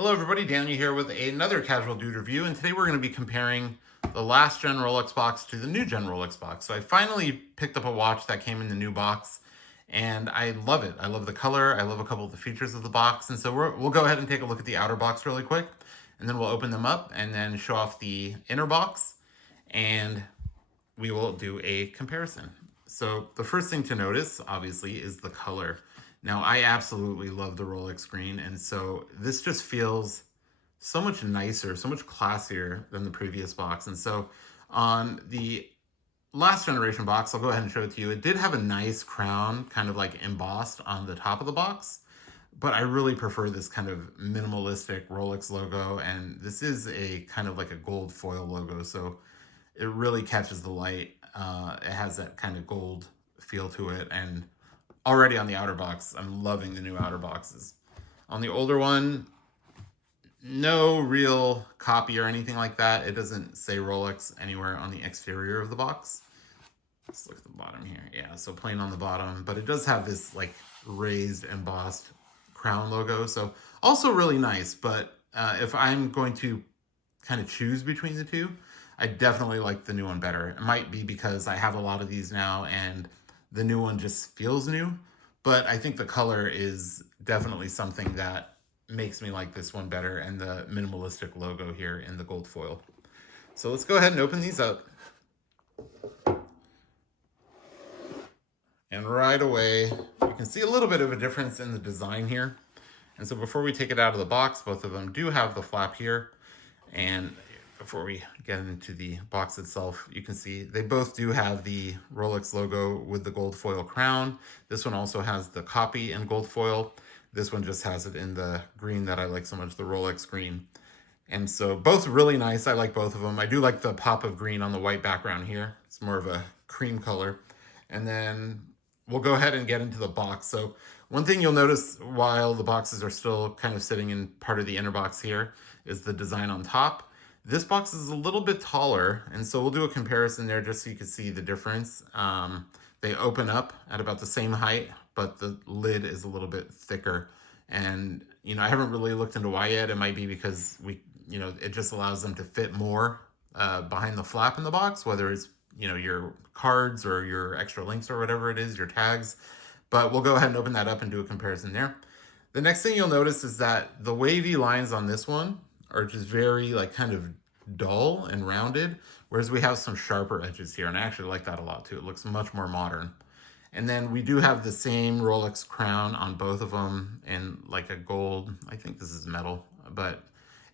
Hello everybody, Daniel here with another Casual Dude review, and today we're going to be comparing the last gen Rolex box to the new gen Rolex box. So I finally picked up a watch that came in the new box, and I love it. I love the color, I love a couple of the features of the box, and so we'll go ahead and take a look at the outer box really quick, and then we'll open them up and then show off the inner box, and we will do a comparison. So the first thing to notice, obviously, is the color. Now, I absolutely love the Rolex green, and so this just feels so much nicer, so much classier than the previous box. And so on the last generation box, I'll go ahead and show it to you. It did have a nice crown kind of like embossed on the top of the box, but I really prefer this kind of minimalistic Rolex logo, and this is a kind of like a gold foil logo, so it really catches the light. It has that kind of gold feel to it, and already on the outer box, I'm loving the new outer boxes. On the older one, no real copy or anything like that. It doesn't say Rolex anywhere on the exterior of the box. Let's look at the bottom here. Yeah, so plain on the bottom, but it does have this like raised embossed crown logo. So also really nice, but if I'm going to kind of choose between the two, I definitely like the new one better. It might be because I have a lot of these now and the new one just feels new, but I think the color is definitely something that makes me like this one better, and the minimalistic logo here in the gold foil. So let's go ahead and open these up. And right away, you can see a little bit of a difference in the design here. And so before we take it out of the box, both of them do have the flap here. And before we get into the box itself, you can see they both do have the Rolex logo with the gold foil crown. This one also has the copy in gold foil. This one just has it in the green that I like so much, the Rolex green. And so both really nice. I like both of them. I do like the pop of green on the white background here. It's more of a cream color. And then we'll go ahead and get into the box. So one thing you'll notice while the boxes are still kind of sitting in part of the inner box here is the design on top. This box is a little bit taller, and so we'll do a comparison there just so you can see the difference. They open up at about the same height, but the lid is a little bit thicker. And, I haven't really looked into why yet. It might be because it just allows them to fit more behind the flap in the box, whether it's, your cards or your extra links or whatever it is, your tags. But we'll go ahead and open that up and do a comparison there. The next thing you'll notice is that the wavy lines on this one are just very like kind of dull and rounded, whereas we have some sharper edges here, and I actually like that a lot too. It looks much more modern. And then we do have the same Rolex crown on both of them in like a gold. I think this is metal, but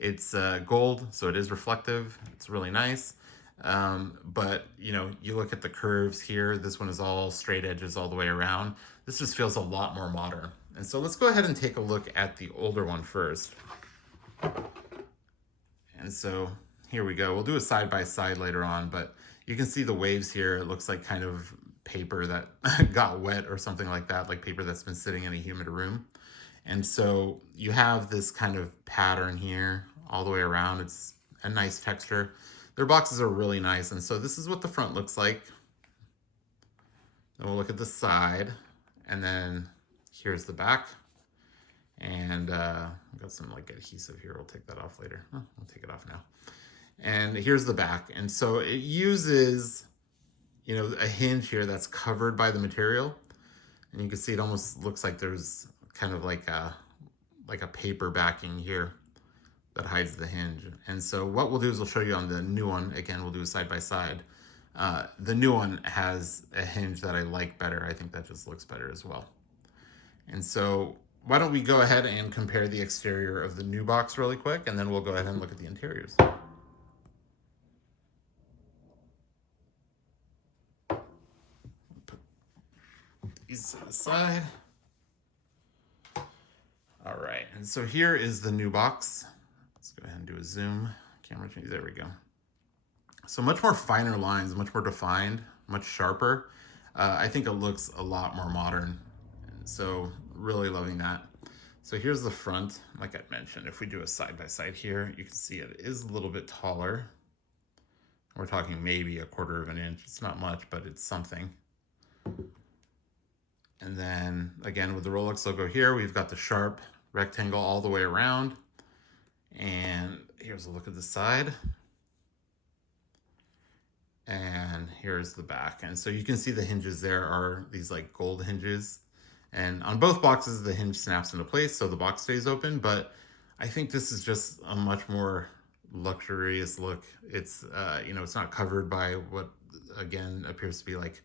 it's gold, so it is reflective. It's really nice. But you look at the curves here. This one is all straight edges all the way around. This just feels a lot more modern. And so let's go ahead and take a look at the older one first. And so here we go. We'll do a side by side later on, but you can see the waves here. It looks like kind of paper that got wet or something like that, like paper that's been sitting in a humid room. And so you have this kind of pattern here all the way around. It's a nice texture. Their boxes are really nice. And so this is what the front looks like. Then we'll look at the side, and then here's the back. And I've got some like adhesive here. We'll take that off later. Oh, we'll take it off now. And here's the back. And so it uses, a hinge here that's covered by the material. And you can see it almost looks like there's kind of like a paper backing here that hides the hinge. And so what we'll do is we'll show you on the new one. Again, we'll do a side by side. The new one has a hinge that I like better. I think that just looks better as well. And so why don't we go ahead and compare the exterior of the new box really quick, and then we'll go ahead and look at the interiors. Put these to the side. All right, and so here is the new box. Let's go ahead and do a zoom. Camera change, there we go. So much more finer lines, much more defined, much sharper. I think it looks a lot more modern. So really loving that. So here's the front. Like I mentioned, if we do a side by side here, you can see it is a little bit taller. We're talking maybe 1/4 of an inch. It's not much, but it's something. And then again, with the Rolex logo here, we've got the sharp rectangle all the way around. And here's a look at the side. And here's the back. And so you can see the hinges there are these like gold hinges. And on both boxes, the hinge snaps into place, so the box stays open. But I think this is just a much more luxurious look. It's, it's not covered by what, again, appears to be like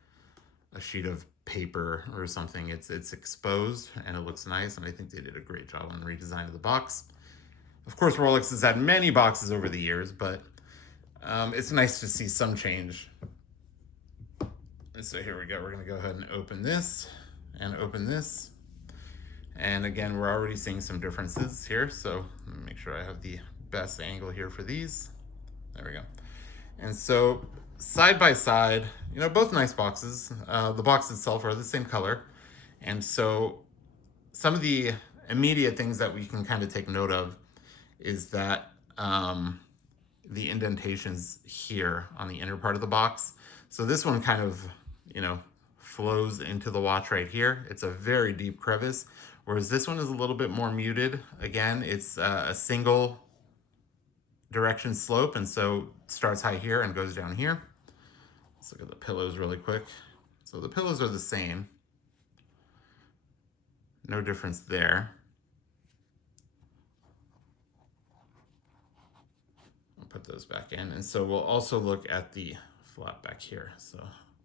a sheet of paper or something. It's exposed and it looks nice. And I think they did a great job on the redesign of the box. Of course, Rolex has had many boxes over the years, but it's nice to see some change. And so here we go. We're going to go ahead and open this and open this. And again, we're already seeing some differences here. So let me make sure I have the best angle here for these. There we go. And so side by side, both nice boxes. The box itself are the same color. And so some of the immediate things that we can kind of take note of is that the indentations here on the inner part of the box. So this one kind of, flows into the watch right here. It's a very deep crevice, whereas this one is a little bit more muted. Again, it's a single direction slope, and so it starts high here and goes down here. Let's look at the pillows really quick. So the pillows are the same. No difference there. I'll put those back in. And so we'll also look at the flap back here. So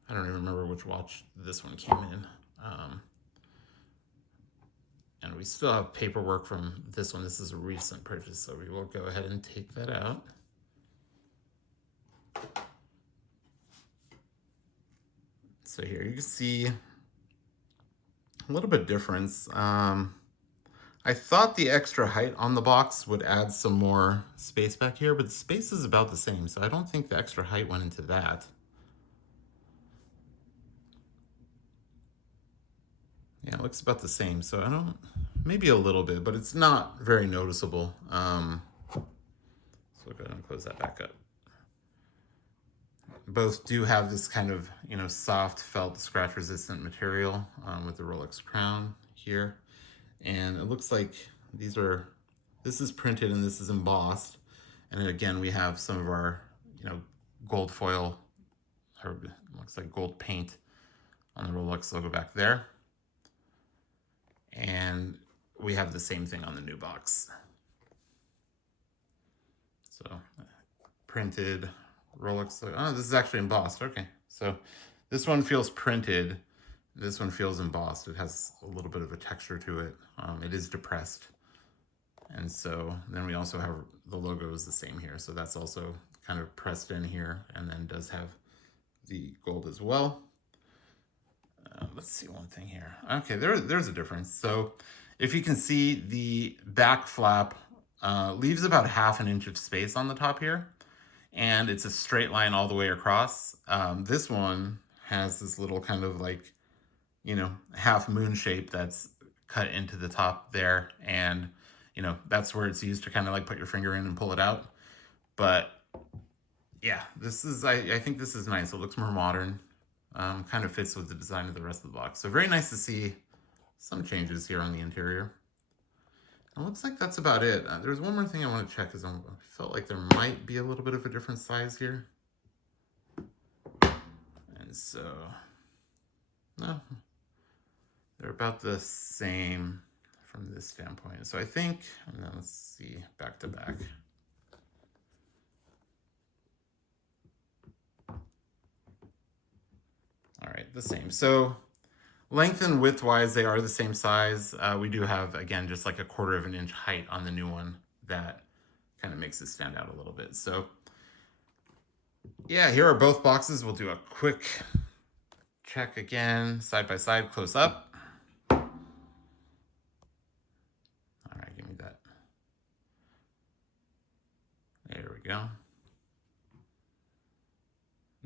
I don't even remember which watch this one came in. And we still have paperwork from this one. This is a recent purchase, so we will go ahead and take that out. So here you can see a little bit of difference. I thought the extra height on the box would add some more space back here, but the space is about the same, so I don't think the extra height went into that. Yeah, it looks about the same, so maybe a little bit, but it's not very noticeable. So we'll go ahead and close that back up. Both do have this kind of, soft felt scratch resistant material with the Rolex crown here. And it looks like this is printed and this is embossed. And then again, we have some of our, gold foil, or it looks like gold paint on the Rolex logo back there. And we have the same thing on the new box. So printed Rolex logo. Oh, this is actually embossed. Okay. So this one feels printed. This one feels embossed. It has a little bit of a texture to it. It is depressed. And so then we also have the logo is the same here. So that's also kind of pressed in here and then does have the gold as well. Let's see one thing here. Okay, there's a difference. So if you can see, the back flap leaves about 1/2 inch of space on the top here. And it's a straight line all the way across. This one has this little kind of like, half moon shape that's cut into the top there. And, that's where it's used to kind of like put your finger in and pull it out. But yeah, I think this is nice. It looks more modern. Kind of fits with the design of the rest of the box. So very nice to see some changes here on the interior. It looks like that's about it. There's one more thing I want to check because I felt like there might be a little bit of a different size here. And so, no, they're about the same from this standpoint. So I think, and then let's see, back to back. All right, the same. So length and width wise, they are the same size. We do have, again, just like a 1/4 inch height on the new one that kind of makes it stand out a little bit. So yeah, here are both boxes. We'll do a quick check again, side by side, close up. All right, give me that. There we go.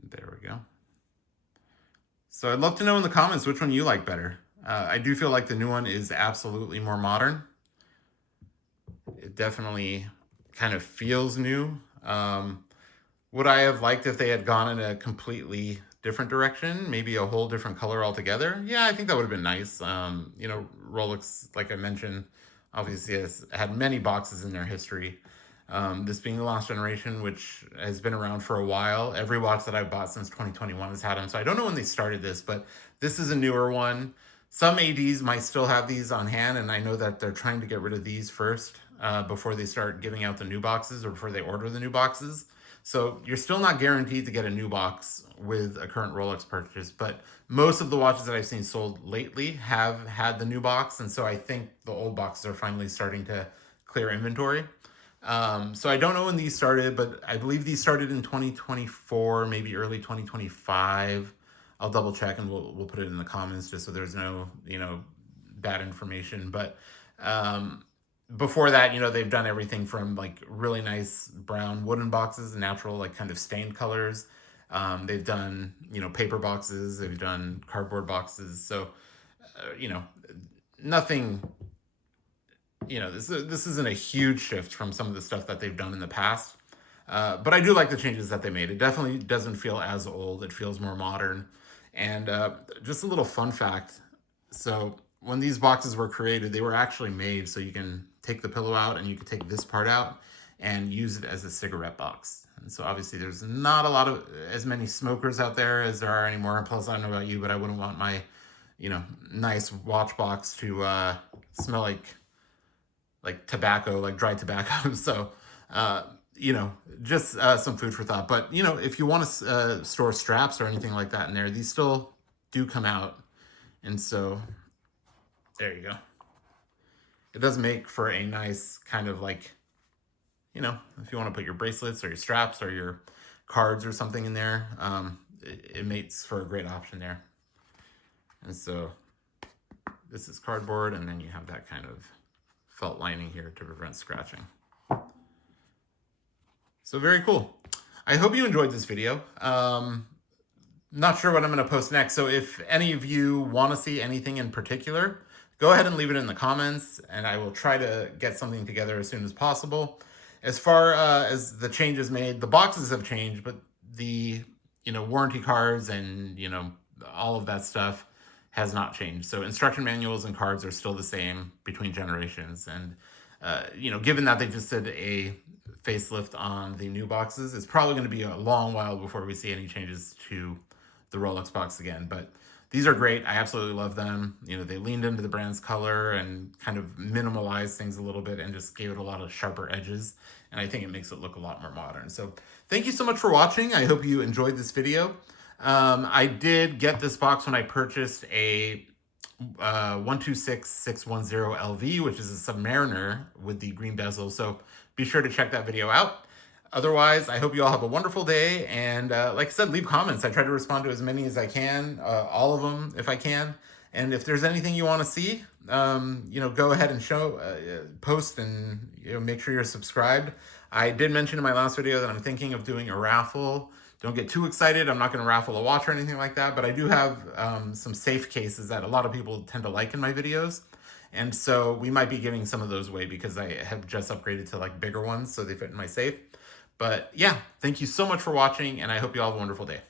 There we go. So I'd love to know in the comments which one you like better. I do feel like the new one is absolutely more modern. It definitely kind of feels new. Would I have liked if they had gone in a completely different direction, maybe a whole different color altogether? Yeah, I think that would have been nice. Rolex, like I mentioned, obviously has had many boxes in their history. This being the last generation, which has been around for a while. Every watch that I've bought since 2021 has had them. So I don't know when they started this, but this is a newer one. Some ADs might still have these on hand, and I know that they're trying to get rid of these first before they start giving out the new boxes or before they order the new boxes. So you're still not guaranteed to get a new box with a current Rolex purchase, but most of the watches that I've seen sold lately have had the new box, and so I think the old boxes are finally starting to clear inventory. So I don't know when these started, but I believe these started in 2024, maybe early 2025. I'll double check and we'll put it in the comments just so there's no, bad information. But before that, they've done everything from like really nice brown wooden boxes, natural, like kind of stained colors. They've done, paper boxes, they've done cardboard boxes. So, nothing, this isn't a huge shift from some of the stuff that they've done in the past. But I do like the changes that they made. It definitely doesn't feel as old. It feels more modern. And just a little fun fact. So when these boxes were created, they were actually made so you can take the pillow out and you can take this part out and use it as a cigarette box. And so obviously there's not a lot of as many smokers out there as there are anymore. And plus, I don't know about you, but I wouldn't want my, nice watch box to smell like tobacco, like dry tobacco. So, just some food for thought. But, if you want to store straps or anything like that in there, these still do come out. And so there you go. It does make for a nice kind of like, if you want to put your bracelets or your straps or your cards or something in there, it makes for a great option there. And so this is cardboard, and then you have that kind of felt lining here to prevent scratching. So very cool. I hope you enjoyed this video. Not sure what I'm going to post next. So if any of you want to see anything in particular, go ahead and leave it in the comments, and I will try to get something together as soon as possible. As far as the changes made, the boxes have changed, but the warranty cards and all of that stuff has not changed. So instruction manuals and cards are still the same between generations. And given that they just did a facelift on the new boxes, it's probably going to be a long while before we see any changes to the Rolex box again. But these are great. I absolutely love them. They leaned into the brand's color and kind of minimalized things a little bit and just gave it a lot of sharper edges. And I think it makes it look a lot more modern. So thank you so much for watching. I hope you enjoyed this video. I did get this box when I purchased a 126610 LV, which is a Submariner with the green bezel. So be sure to check that video out. Otherwise, I hope you all have a wonderful day. And like I said, leave comments. I try to respond to as many as I can, all of them if I can. And if there's anything you want to see, go ahead and post and make sure you're subscribed. I did mention in my last video that I'm thinking of doing a raffle. Don't get too excited. I'm not going to raffle a watch or anything like that, but I do have some safe cases that a lot of people tend to like in my videos. And so we might be giving some of those away because I have just upgraded to like bigger ones so they fit in my safe. But yeah, thank you so much for watching, and I hope you all have a wonderful day.